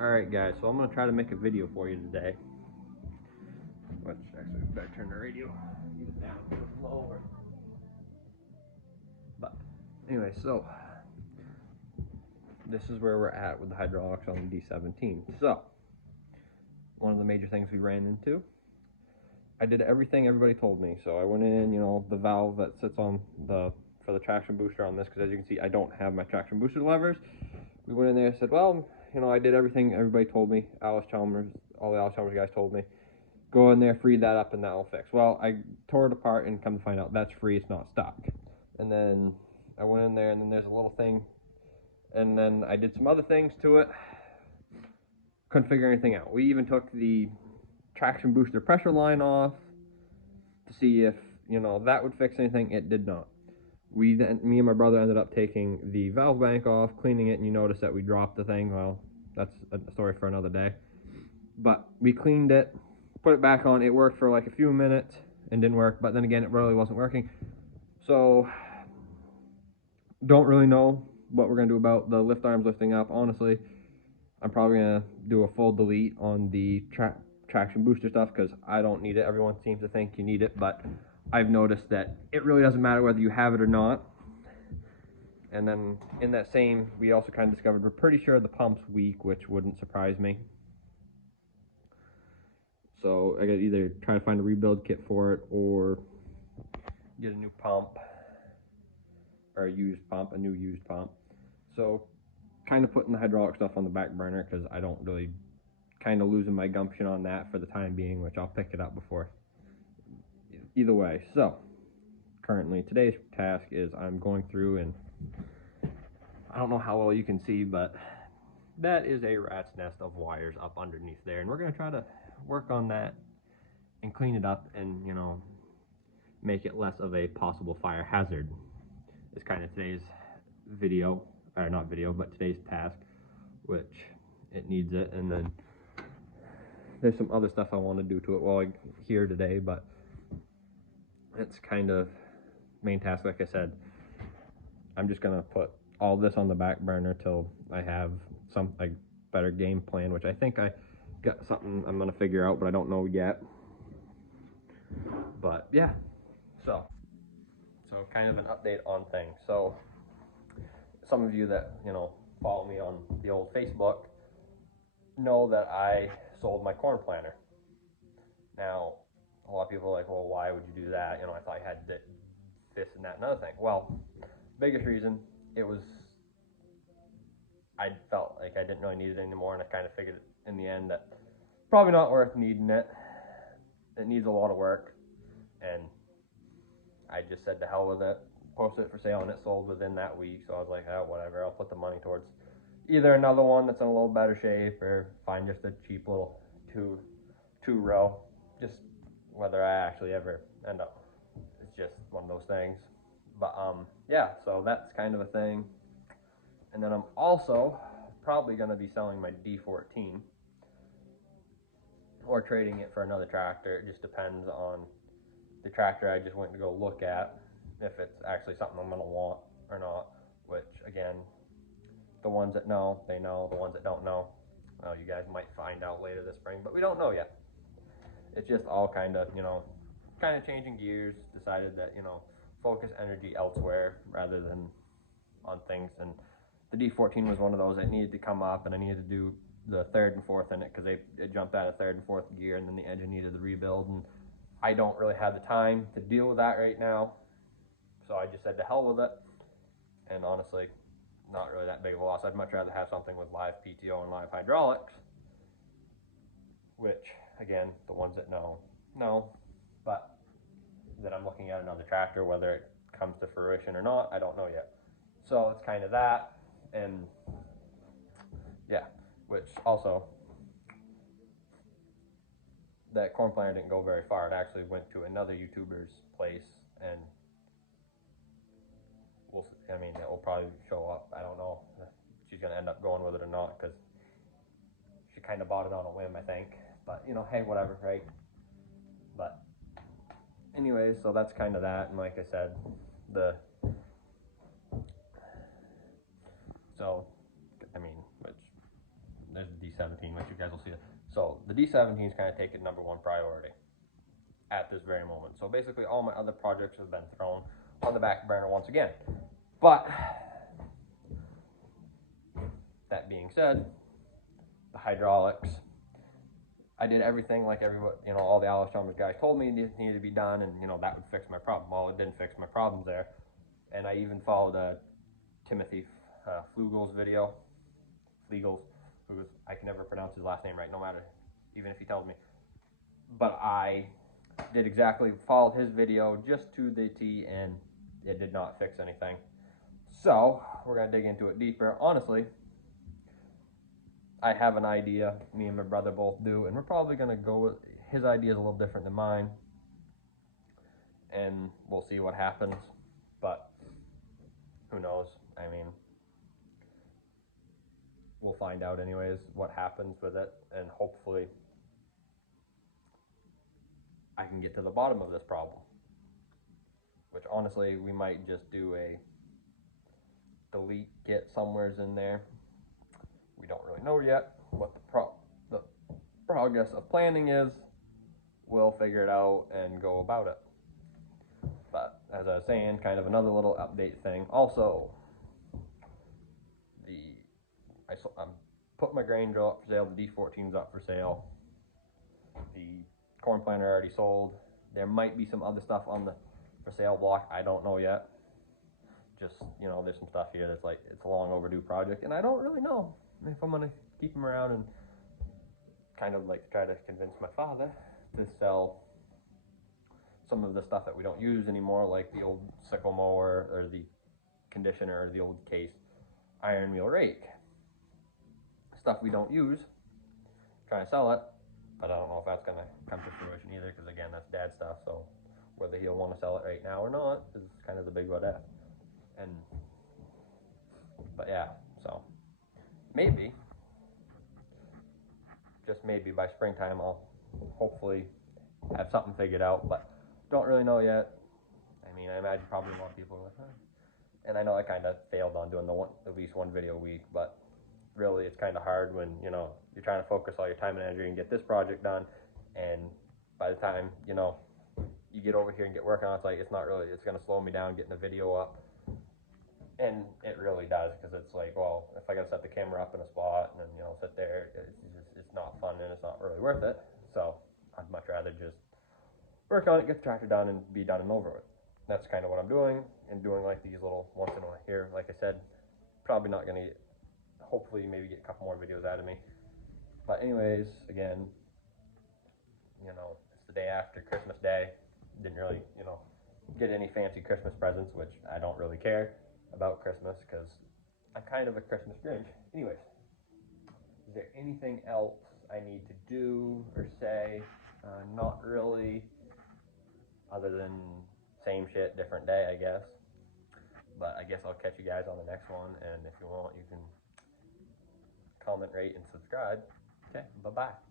Alright guys, so I'm going to try to make a video for you today. Let's actually better turn the radio either down or lower. But anyway, so this is where we're at with the hydraulics on the D17. So one of the major things we ran into, I did everything everybody told me. So I went in, the valve that sits on for the traction booster on this, because as you can see I don't have my traction booster levers. We went in there and said, well, I did everything everybody told me. All the Allis Chalmers guys told me, go in there, free that up, and that will fix. Well, I tore it apart and come to find out that's free, it's not stock. And then I went in there, and then there's a little thing, and then I did some other things to it. Couldn't figure anything out. We even took the traction booster pressure line off to see if that would fix anything. It did not. Me and my brother ended up taking the valve bank off, cleaning it, and you notice that we dropped the thing. Well, that's a story for another day. But we cleaned it, put it back on. It worked for like a few minutes and didn't work, but then again it really wasn't working. So don't really know what we're gonna do about the lift arms lifting up. Honestly, I'm probably gonna do a full delete on the traction booster stuff because I don't need it. Everyone seems to think you need it, but I've noticed that it really doesn't matter whether you have it or not. And then in that same, we also kind of discovered we're pretty sure the pump's weak, which wouldn't surprise me. So I gotta either try to find a rebuild kit for it or get a new pump, or a new used pump. So kind of putting the hydraulic stuff on the back burner because I don't really, kind of losing my gumption on that for the time being, which I'll pick it up before. Either way, so currently today's task is I'm going through, and I don't know how well you can see, but that is a rat's nest of wires up underneath there, and we're going to try to work on that and clean it up and make it less of a possible fire hazard. Is kind of today's video, or not video, but today's task, which it needs it. And then there's some other stuff I want to do to it while I'm here today, but it's kind of main task. Like I said, I'm just gonna put all this on the back burner till I have some better game plan, which I think I got something I'm gonna figure out, but I don't know yet. But yeah, so kind of an update on things. So some of you that follow me on the old Facebook know that I sold my corn planter. Now a lot of people are like, well, why would you do that? I thought you had this and that and other thing. Well, biggest reason, I felt like I didn't really need it anymore, and I kind of figured in the end that probably not worth needing it. It needs a lot of work, and I just said to hell with it, posted it for sale, and it sold within that week. So I was like, oh, whatever, I'll put the money towards either another one that's in a little better shape, or find just a cheap little two row, just whether I actually ever end up, it's just one of those things. But yeah, so that's kind of a thing. And then I'm also probably going to be selling my D14 or trading it for another tractor. It just depends on the tractor I just went to go look at, if it's actually something I'm going to want or not. Which again, the ones that know, they know. The ones that don't know, well, you guys might find out later this spring, but we don't know yet. It's just all kind of changing gears. Decided that focus energy elsewhere rather than on things. And the D14 was one of those that needed to come up, and I needed to do the third and fourth in it because it jumped out of third and fourth gear, and then the engine needed the rebuild, and I don't really have the time to deal with that right now. So I just said to hell with it, and honestly, not really that big of a loss. I'd much rather have something with live PTO and live hydraulics, which again, the ones that know, but that I'm looking at another tractor, whether it comes to fruition or not, I don't know yet. So it's kind of that, and yeah, which also, that corn planter didn't go very far. It actually went to another YouTuber's place, and it will probably show up. I don't know if she's going to end up going with it or not, because she kind of bought it on a whim, I think. But, hey, whatever, right? But anyways, so that's kind of that. And like I said, which there's the D17 the D17 is kind of taking #1 priority at this very moment. So basically all my other projects have been thrown on the back burner once again. But that being said, the hydraulics, I did everything like everyone, all the Allis-Chalmers guys told me it needed to be done, and that would fix my problem. Well, it didn't fix my problems there. And I even followed Timothy Flugel's video. Flegels, I can never pronounce his last name right, no matter, even if he tells me. But I did exactly, followed his video just to the T, and it did not fix anything. So we're gonna dig into it deeper. Honestly, I have an idea, me and my brother both do, and we're probably gonna go with, his idea is a little different than mine, and we'll see what happens, but who knows? I mean, we'll find out anyways what happens with it, and hopefully I can get to the bottom of this problem, which honestly we might just do a delete kit somewheres in there. We don't really know yet what the progress of planning is. We'll figure it out and go about it. But as I was saying, kind of another little update thing. Also, I'm put my grain drill up for sale. The D14's up for sale. The corn planter already sold. There might be some other stuff on the for sale block. I don't know yet. Just, there's some stuff here that's like, it's a long overdue project, and I don't really know if I'm gonna keep them around, and kind of like try to convince my father to sell some of the stuff that we don't use anymore, like the old sickle mower or the conditioner or the old case iron wheel rake. Stuff we don't use, trying to sell it, but I don't know if that's gonna come to fruition either, because again, that's dad stuff, so whether he'll want to sell it right now or not is kind of the big what if. But yeah, so maybe, just maybe by springtime I'll hopefully have something figured out, but don't really know yet. I mean, I imagine probably a lot of people are like, huh. And I know I kind of failed on doing at least one video a week, but really it's kind of hard when you're trying to focus all your time and energy and get this project done, and by the time you get over here and get working on it, it's going to slow me down getting the video up. And it really does, because it's like, well, if I got to set the camera up in a spot and then sit there, it's not fun, and it's not really worth it. So I'd much rather just work on it, get the tractor done, and be done and over with. That's kind of what I'm doing, and doing like these little once in a while here. Like I said, probably not going to hopefully maybe get a couple more videos out of me. But anyways, again, it's the day after Christmas Day. Didn't really, get any fancy Christmas presents, which I don't really care about Christmas, because I'm kind of a Christmas Grinch. Anyways, is there anything else I need to do or say? Not really, other than same shit, different day, I guess. But I guess I'll catch you guys on the next one, and if you want, you can comment, rate, and subscribe. Okay, bye-bye.